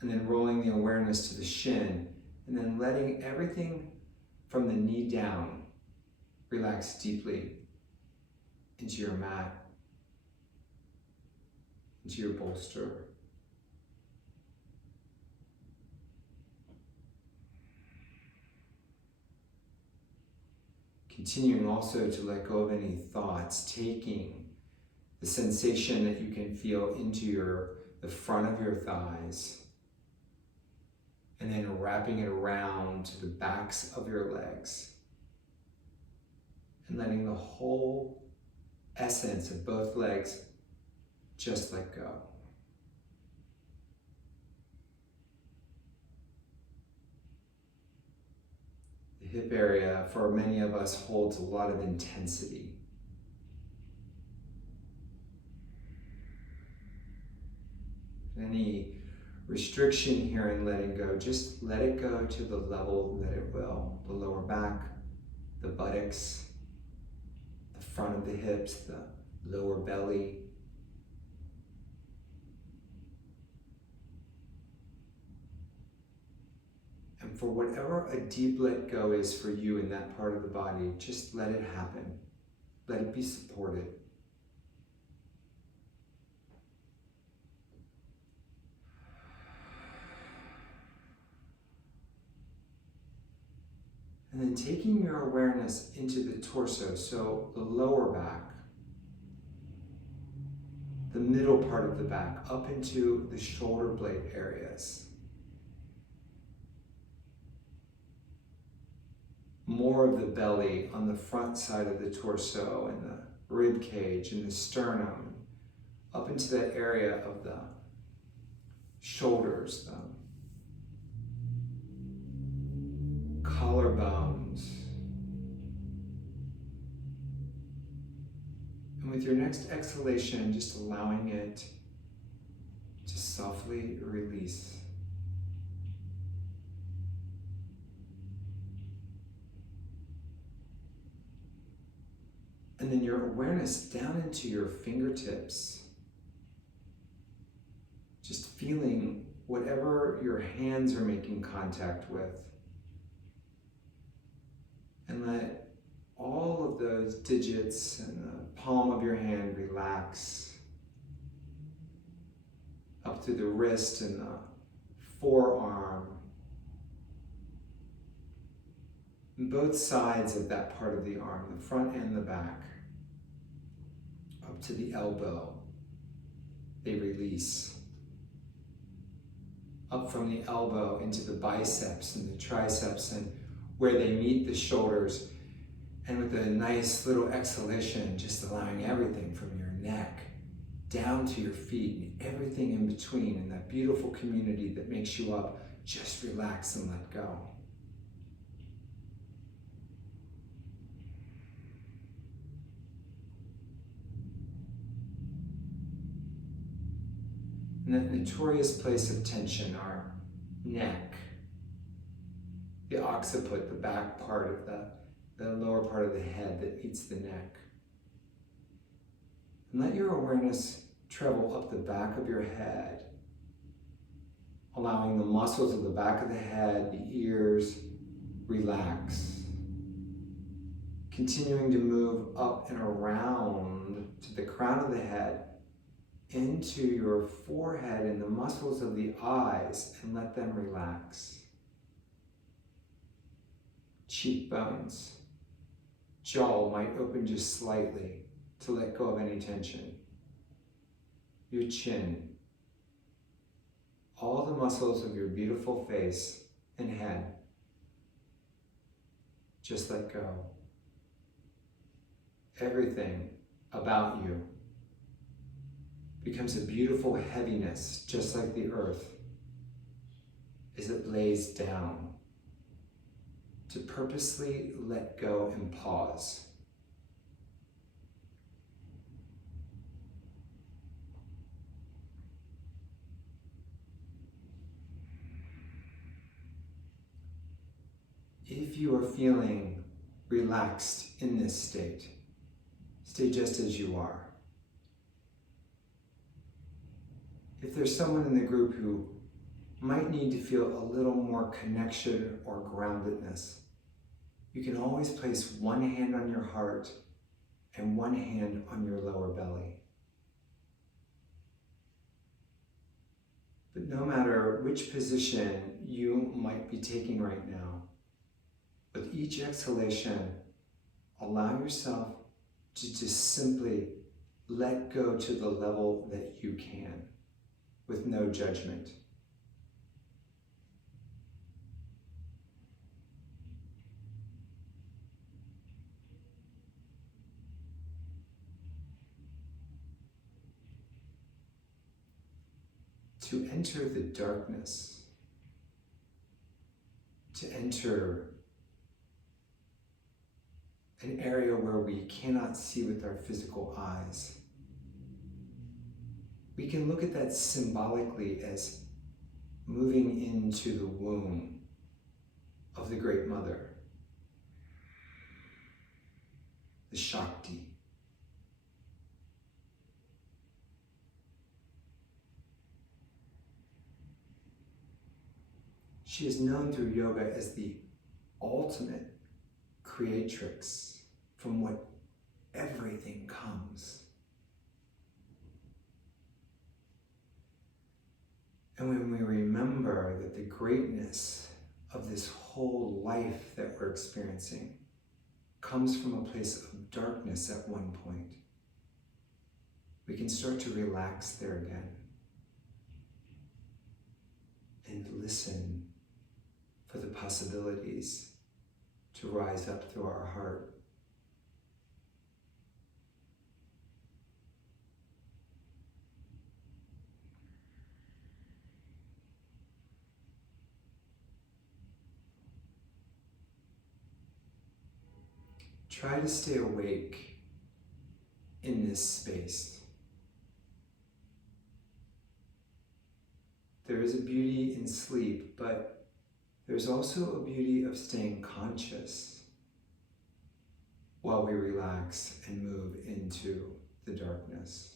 And then rolling the awareness to the shin. And then letting everything from the knee down relax deeply into your mat, into your bolster. Continuing also to let go of any thoughts, taking the sensation that you can feel into the front of your thighs, and then wrapping it around to the backs of your legs, and letting the whole essence of both legs just let go. The The hip area, for many of us, holds a lot of intensity. Any restriction here in letting go, just let it go to the level that it will. The lower back, the buttocks, the front of the hips, the lower belly. And for whatever a deep let go is for you in that part of the body, just let it happen. Let it be supported. And then taking your awareness into the torso, so the lower back, the middle part of the back, up into the shoulder blade areas. More of the belly on the front side of the torso and the rib cage and the sternum, up into that area of the shoulders, the collarbones. And with your next exhalation, just allowing it to softly release. And then your awareness down into your fingertips. Just feeling whatever your hands are making contact with. And let all of those digits and the palm of your hand relax. Up through the wrist and the forearm. And both sides of that part of the arm, the front and the back. Up to the elbow, they release. Up from the elbow into the biceps and the triceps and where they meet the shoulders. And with a nice little exhalation, just allowing everything from your neck down to your feet and everything in between and that beautiful community that makes you up, just relax and let go. And that notorious place of tension, our neck, the occiput, the back part of the lower part of the head that meets the neck. And let your awareness travel up the back of your head, allowing the muscles of the back of the head, the ears, relax. Continuing to move up and around to the crown of the head, into your forehead and the muscles of the eyes, and let them relax. Cheekbones, jaw might open just slightly to let go of any tension. Your chin, all the muscles of your beautiful face and head, just let go. Everything about you becomes a beautiful heaviness, just like the earth, as it lays down to purposely let go and pause. If you are feeling relaxed in this state, stay just as you are. If there's someone in the group who might need to feel a little more connection or groundedness, you can always place one hand on your heart and one hand on your lower belly. But no matter which position you might be taking right now, with each exhalation, allow yourself to just simply let go to the level that you can, with no judgment. To enter the darkness, to enter an area where we cannot see with our physical eyes. We can look at that symbolically as moving into the womb of the Great Mother, the Shakti. She is known through yoga as the ultimate creatrix from what everything comes. And when we remember that the greatness of this whole life that we're experiencing comes from a place of darkness at one point, we can start to relax there again and listen for the possibilities to rise up through our heart. Try to stay awake in this space. There is a beauty in sleep, but there's also a beauty of staying conscious while we relax and move into the darkness.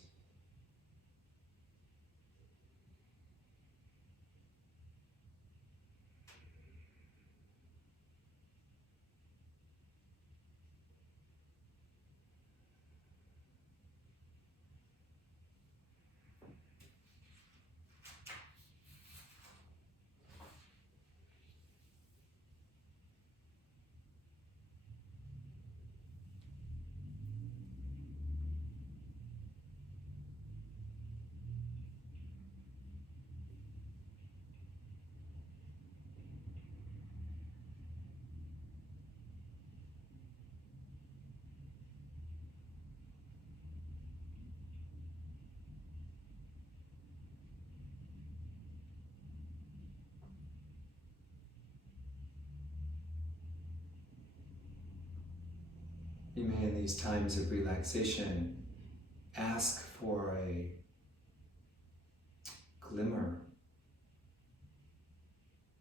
You may, in these times of relaxation, ask for a glimmer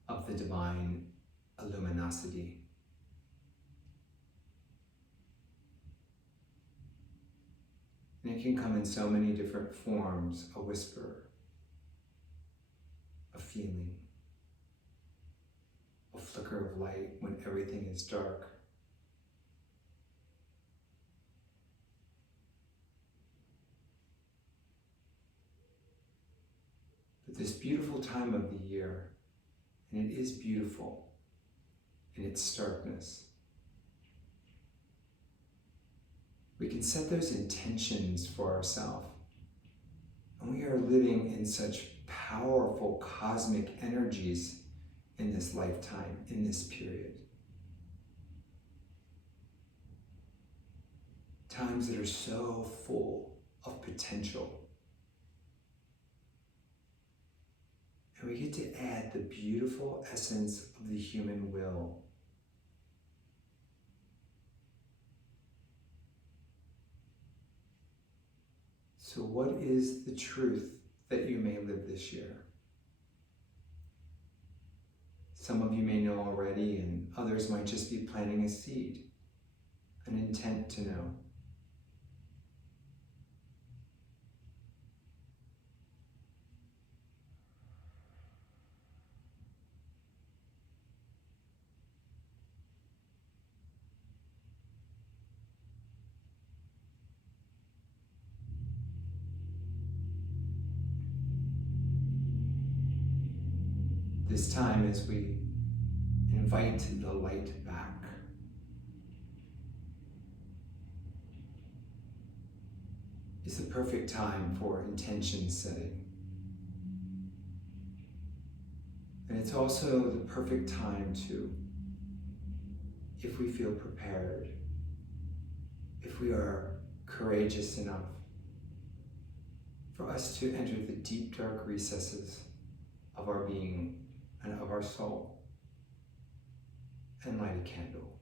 of the divine luminosity. And it can come in so many different forms: a whisper, a feeling, a flicker of light when everything is dark. But this beautiful time of the year, and it is beautiful in its starkness, we can set those intentions for ourselves. And we are living in such powerful cosmic energies in this lifetime, in this period. Times that are so full of potential. And we get to add the beautiful essence of the human will. So what is the truth that you may live this year? Some of you may know already, and others might just be planting a seed, an intent to know. This time, as we invite the light back, is the perfect time for intention setting. And it's also the perfect time to, if we feel prepared, if we are courageous enough, for us to enter the deep, dark recesses of our being and of our soul and light a candle.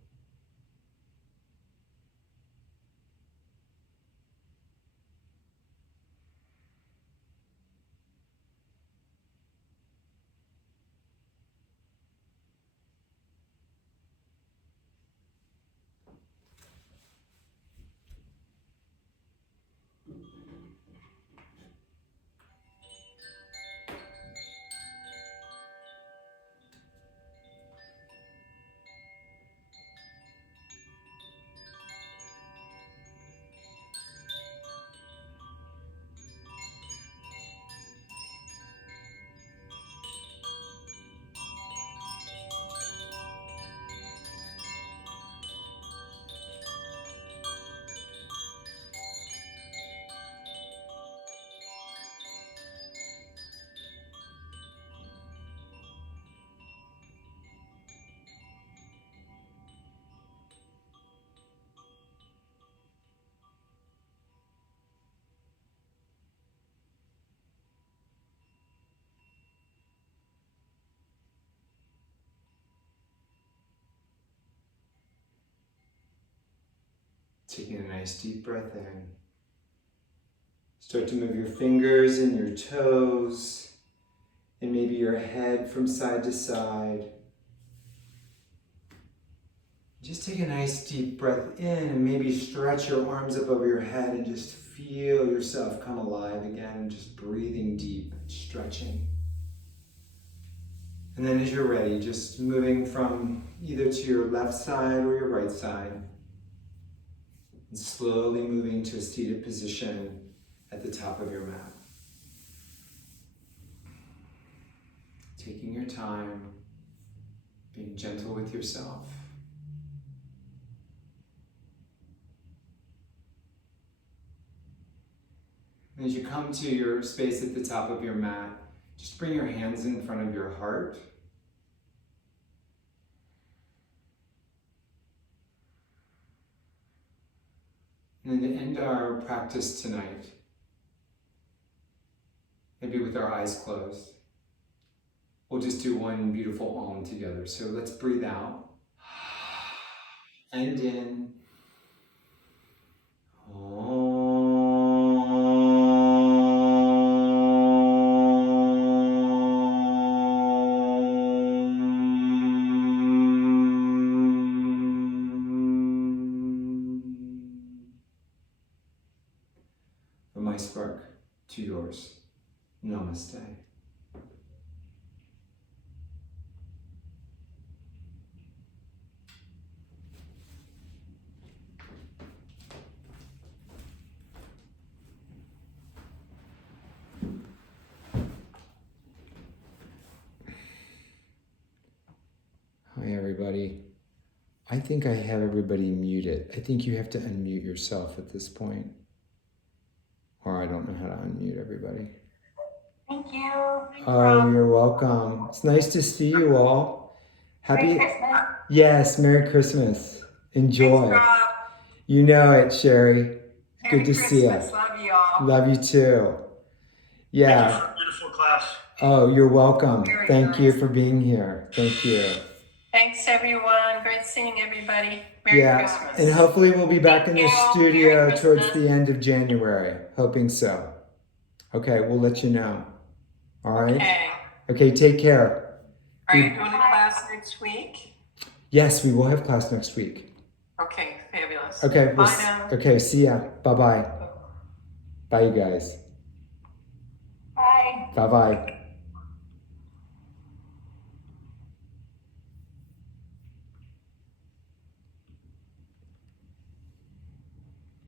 Taking a nice deep breath in. Start to move your fingers and your toes, and maybe your head from side to side. Just take a nice deep breath in and maybe stretch your arms up over your head and just feel yourself come alive again, just breathing deep, stretching. And then as you're ready, just moving from either to your left side or your right side, and slowly moving to a seated position at the top of your mat. Taking your time, being gentle with yourself. And as you come to your space at the top of your mat, just bring your hands in front of your heart. And then to end our practice tonight, maybe with our eyes closed, we'll just do one beautiful Om together. So let's breathe out and in. From my spark to yours. Namaste. Hi everybody. I think I have everybody muted. I think you have to unmute yourself at this point. Or I don't know how to unmute everybody. Thank you. Oh, you're welcome. It's nice to see you all. Merry Christmas. Yes, Merry Christmas. Enjoy. Thanks, Rob. You know it, Sherry. Merry Good to see you. Christmas. Love you all. Love you too. Yeah. Thank you for a beautiful class. Oh, you're welcome. Very Thank you nice. for being here. Thank you. Thanks, everyone. Great seeing everybody. Merry Yeah, Christmas. and hopefully we'll be back in the Thank you. studio Merry towards Christmas. the end of January. Hoping so. Okay, we'll let you know. All right? Okay. Okay, take care. Are you doing a class next week? Yes, we will have class next week. Okay, fabulous. Okay, Bye now. okay, see ya. Bye-bye. Bye, you guys. Bye. Bye-bye.